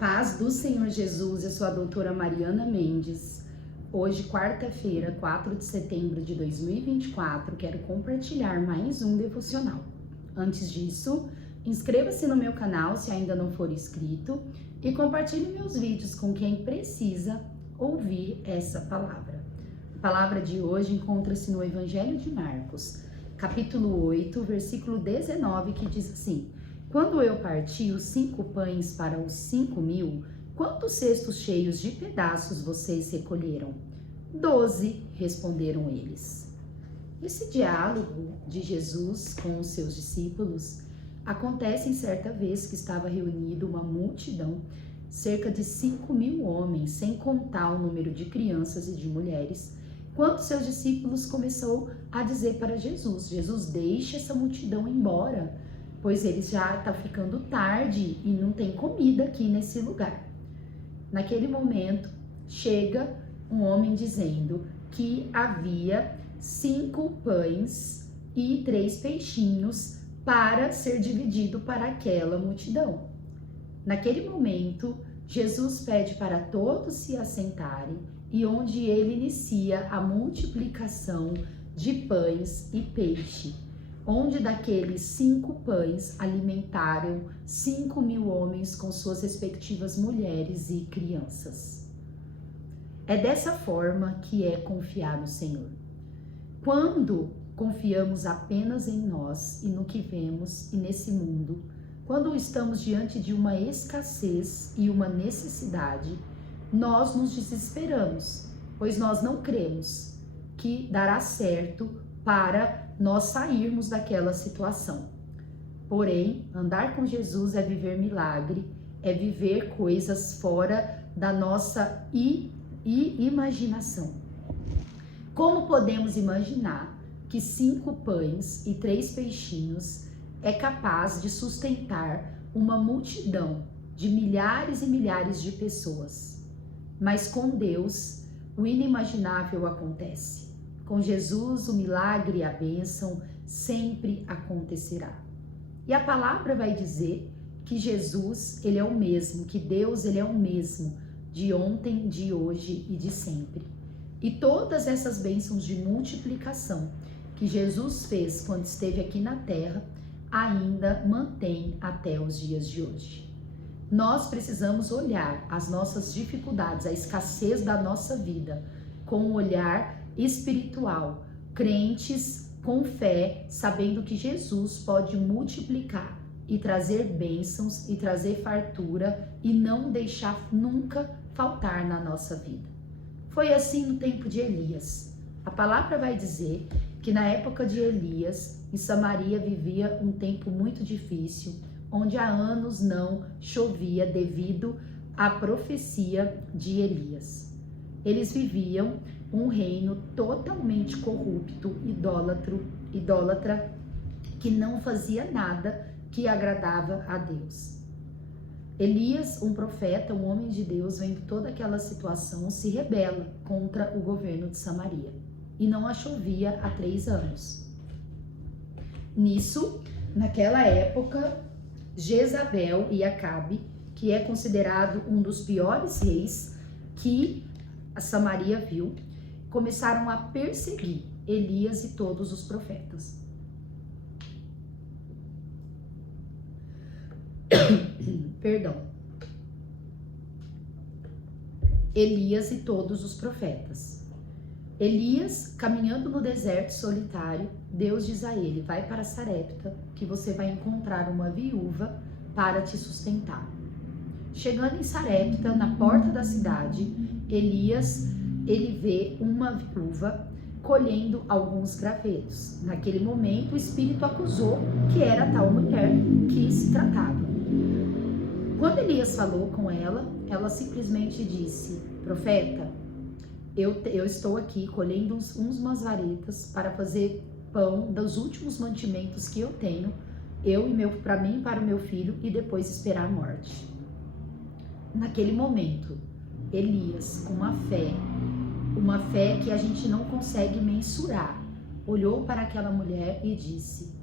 paz do Senhor Jesus, eu sou a doutora Mariana Mendes. Hoje, quarta-feira, 4 de setembro de 2024, quero compartilhar mais um devocional. Antes disso, inscreva-se no meu canal se ainda não for inscrito e compartilhe meus vídeos com quem precisa ouvir essa palavra. A palavra de hoje encontra-se no Evangelho de Marcos, capítulo 8, versículo 19, que diz assim: Quando eu parti os 5 pães para os 5.000, quantos cestos cheios de pedaços vocês recolheram? 12, responderam eles. Esse diálogo de Jesus com os seus discípulos acontece em certa vez que estava reunido uma multidão, cerca de 5.000 homens, sem contar o número de crianças e de mulheres, quando seus discípulos começou a dizer para Jesus: Jesus, deixa essa multidão embora, pois eles já está ficando tarde e não tem comida aqui nesse lugar. Naquele momento, chega um homem dizendo que havia 5 pães e 3 peixinhos para ser dividido para aquela multidão. Naquele momento, Jesus pede para todos se assentarem e onde ele inicia a multiplicação de pães e peixe, onde daqueles 5 pães alimentaram 5.000 homens com suas respectivas mulheres e crianças. É dessa forma que é confiar no Senhor. Quando confiamos apenas em nós e no que vemos e nesse mundo, quando estamos diante de uma escassez e uma necessidade, nós nos desesperamos, pois nós não cremos que dará certo para nós sairmos daquela situação. Porém, andar com Jesus é viver milagre, é viver coisas fora da nossa imaginação. Como podemos imaginar que 5 pães e 3 peixinhos é capaz de sustentar uma multidão de milhares e milhares de pessoas? Mas com Deus, o inimaginável acontece. Com Jesus, o milagre e a bênção sempre acontecerá. E a palavra vai dizer que Jesus, ele é o mesmo, que Deus, ele é o mesmo, de ontem, de hoje e de sempre. E todas essas bênçãos de multiplicação que Jesus fez quando esteve aqui na terra, ainda mantém até os dias de hoje. Nós precisamos olhar as nossas dificuldades, a escassez da nossa vida, com um olhar espiritual, crentes com fé, sabendo que Jesus pode multiplicar e trazer bênçãos e trazer fartura e não deixar nunca faltar na nossa vida. Foi assim no tempo de Elias. A palavra vai dizer que na época de Elias, em Samaria vivia um tempo muito difícil, onde há anos não chovia devido à profecia de Elias. Eles viviam um reino totalmente corrupto, idólatra, que não fazia nada que agradava a Deus. Elias, um profeta, um homem de Deus, vendo toda aquela situação, se rebela contra o governo de Samaria. E não a chovia há 3 anos. Nisso, naquela época, Jezabel e Acabe, que é considerado um dos piores reis que a Samaria viu, começaram a perseguir Elias e todos os profetas. Perdão. Elias e todos os profetas. Elias, caminhando no deserto solitário, Deus diz a ele: vai para Sarepta, que você vai encontrar uma viúva para te sustentar. Chegando em Sarepta, na porta da cidade, Elias, ele vê uma viúva colhendo alguns gravetos. Naquele momento, o Espírito acusou que era a tal mulher que se tratava. Quando Elias falou com ela, ela simplesmente disse: profeta, eu estou aqui colhendo umas varetas para fazer pão dos últimos mantimentos que eu tenho, para mim e para o meu filho, e depois esperar a morte. Naquele momento, Elias, com uma fé que a gente não consegue mensurar, olhou para aquela mulher e disse: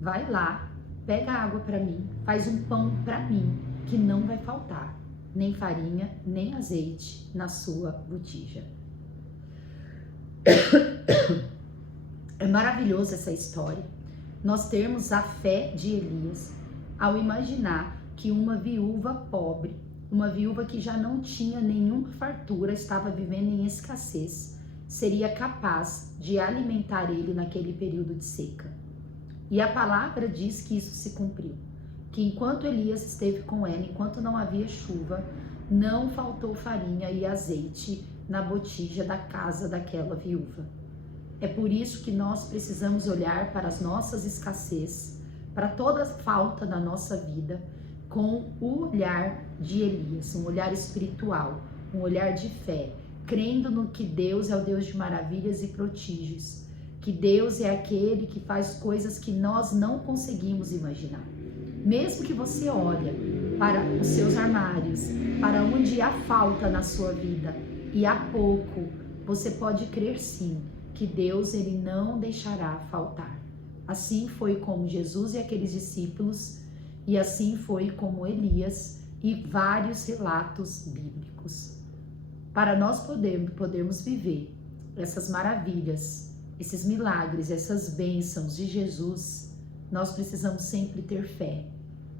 vai lá, pega água para mim, faz um pão para mim, que não vai faltar. nem farinha, nem azeite na sua botija. É maravilhosa essa história. Nós termos a fé de Elias ao imaginar que uma viúva pobre, uma viúva que já não tinha nenhuma fartura, estava vivendo em escassez, seria capaz de alimentar ele naquele período de seca. E a palavra diz que isso se cumpriu, que enquanto Elias esteve com ela, enquanto não havia chuva, não faltou farinha e azeite na botija da casa daquela viúva. É por isso que nós precisamos olhar para as nossas escassez, para toda falta da nossa vida, com o olhar de Elias, um olhar espiritual, um olhar de fé, crendo no que Deus é o Deus de maravilhas e prodígios, que Deus é aquele que faz coisas que nós não conseguimos imaginar. Mesmo que você olhe para os seus armários, para onde há falta na sua vida e há pouco, você pode crer sim que Deus ele não deixará faltar. Assim foi como Jesus e aqueles discípulos, e assim foi como Elias e vários relatos bíblicos. Para nós podermos viver essas maravilhas, esses milagres, essas bênçãos de Jesus, nós precisamos sempre ter fé,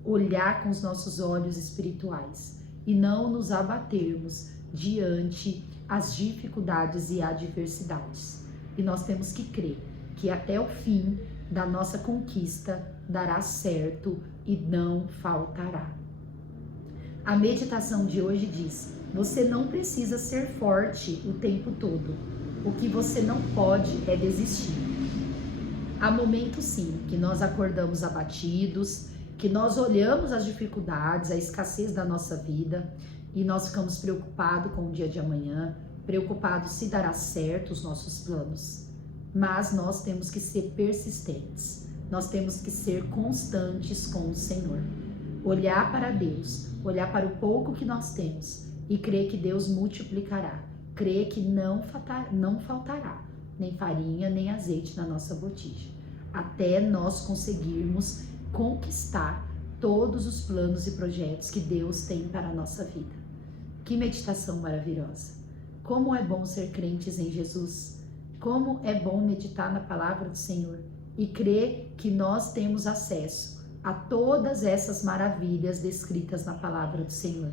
olhar com os nossos olhos espirituais e não nos abatermos diante as dificuldades e adversidades. E nós temos que crer que até o fim da nossa conquista dará certo e não faltará. A meditação de hoje diz: você não precisa ser forte o tempo todo. O que você não pode é desistir. Há momentos sim que nós acordamos abatidos, que nós olhamos as dificuldades, a escassez da nossa vida e nós ficamos preocupados com o dia de amanhã, preocupados se dará certo os nossos planos. Mas nós temos que ser persistentes, nós temos que ser constantes com o Senhor. Olhar para Deus, olhar para o pouco que nós temos e crer que Deus multiplicará, crer que não faltará nem farinha, nem azeite na nossa botija, até nós conseguirmos conquistar todos os planos e projetos que Deus tem para a nossa vida. Que meditação maravilhosa! Como é bom ser crentes em Jesus! Como é bom meditar na palavra do Senhor e crer que nós temos acesso a todas essas maravilhas descritas na palavra do Senhor.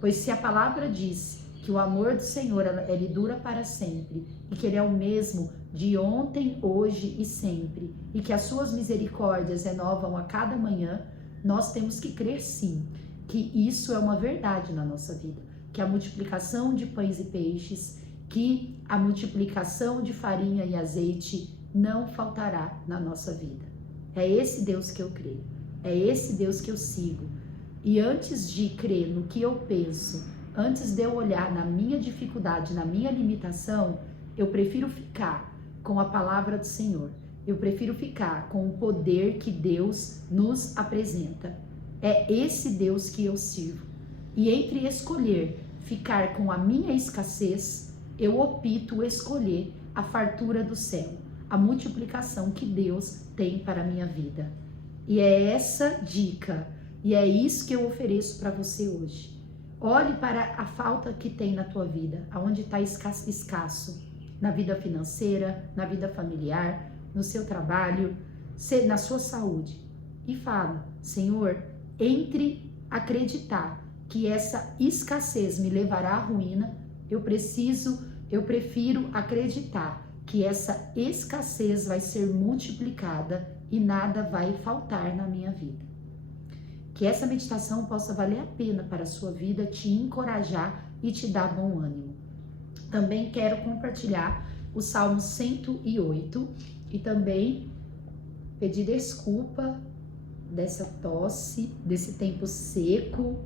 Pois se a palavra diz que o amor do Senhor, ele dura para sempre, e que ele é o mesmo de ontem, hoje e sempre, e que as suas misericórdias renovam a cada manhã, nós temos que crer sim, que isso é uma verdade na nossa vida, que a multiplicação de pães e peixes, que a multiplicação de farinha e azeite não faltará na nossa vida. É esse Deus que eu creio, é esse Deus que eu sigo. E antes de crer no que eu penso, antes de eu olhar na minha dificuldade, na minha limitação, eu prefiro ficar com a palavra do Senhor. Eu prefiro ficar com o poder que Deus nos apresenta. É esse Deus que eu sirvo. E entre escolher ficar com a minha escassez, eu opto escolher a fartura do céu, a multiplicação que Deus tem para a minha vida. E é essa dica, e é isso que eu ofereço para você hoje. Olhe para a falta que tem na tua vida, aonde está escasso, na vida financeira, na vida familiar, no seu trabalho, na sua saúde. E fala: Senhor, entre acreditar que essa escassez me levará à ruína, eu prefiro acreditar que essa escassez vai ser multiplicada e nada vai faltar na minha vida. Que essa meditação possa valer a pena para a sua vida, te encorajar e te dar bom ânimo. Também quero compartilhar o Salmo 108 e também pedir desculpa dessa tosse, desse tempo seco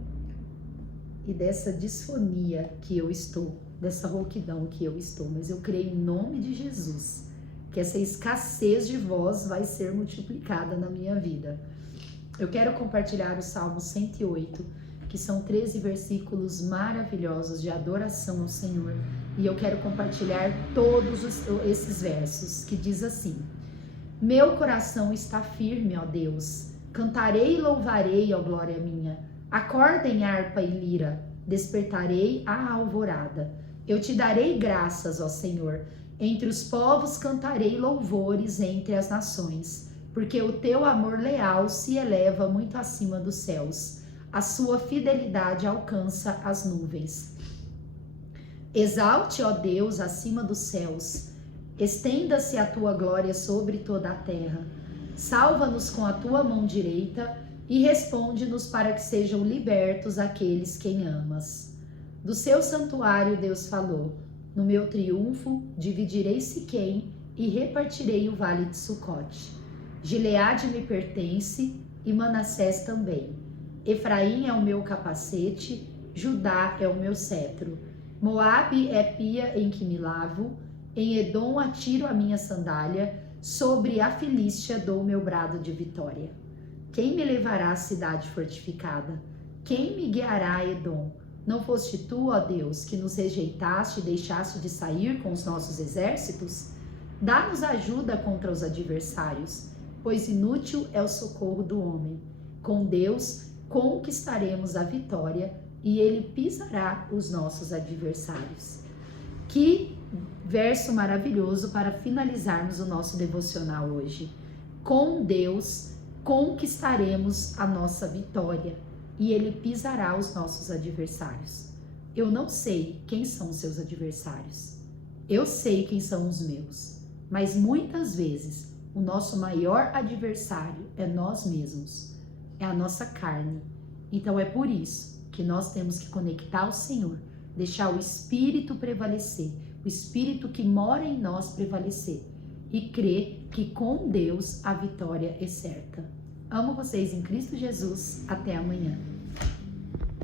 e dessa disfonia que eu estou, dessa rouquidão que eu estou. Mas eu creio em nome de Jesus que essa escassez de voz vai ser multiplicada na minha vida. Eu quero compartilhar o Salmo 108, que são 13 versículos maravilhosos de adoração ao Senhor. E eu quero compartilhar todos esses versos, que diz assim: meu coração está firme, ó Deus, cantarei e louvarei, ó glória minha. Acordem harpa e lira, despertarei a alvorada. Eu te darei graças, ó Senhor. Entre os povos cantarei louvores entre as nações, porque o teu amor leal se eleva muito acima dos céus. A sua fidelidade alcança as nuvens. Exalte, ó Deus, acima dos céus. Estenda-se a tua glória sobre toda a terra. Salva-nos com a tua mão direita e responde-nos para que sejam libertos aqueles quem amas. Do seu santuário Deus falou: no meu triunfo dividirei Siquém e repartirei o vale de Sucote. Gileade me pertence e Manassés também. Efraim é o meu capacete, Judá é o meu cetro. Moabe é pia em que me lavo, em Edom atiro a minha sandália, sobre a Filístia dou meu brado de vitória. Quem me levará à cidade fortificada? Quem me guiará a Edom? Não foste tu, ó Deus, que nos rejeitaste e deixaste de sair com os nossos exércitos? Dá-nos ajuda contra os adversários, pois inútil é o socorro do homem. Com Deus conquistaremos a vitória e ele pisará os nossos adversários. Que verso maravilhoso para finalizarmos o nosso devocional hoje. Com Deus conquistaremos a nossa vitória e ele pisará os nossos adversários. Eu não sei quem são os seus adversários. Eu sei quem são os meus. Mas muitas vezes o nosso maior adversário é nós mesmos. É a nossa carne. Então é por isso que nós temos que conectar ao Senhor, deixar o Espírito prevalecer, o Espírito que mora em nós prevalecer e crer que com Deus a vitória é certa. Amo vocês em Cristo Jesus. Até amanhã.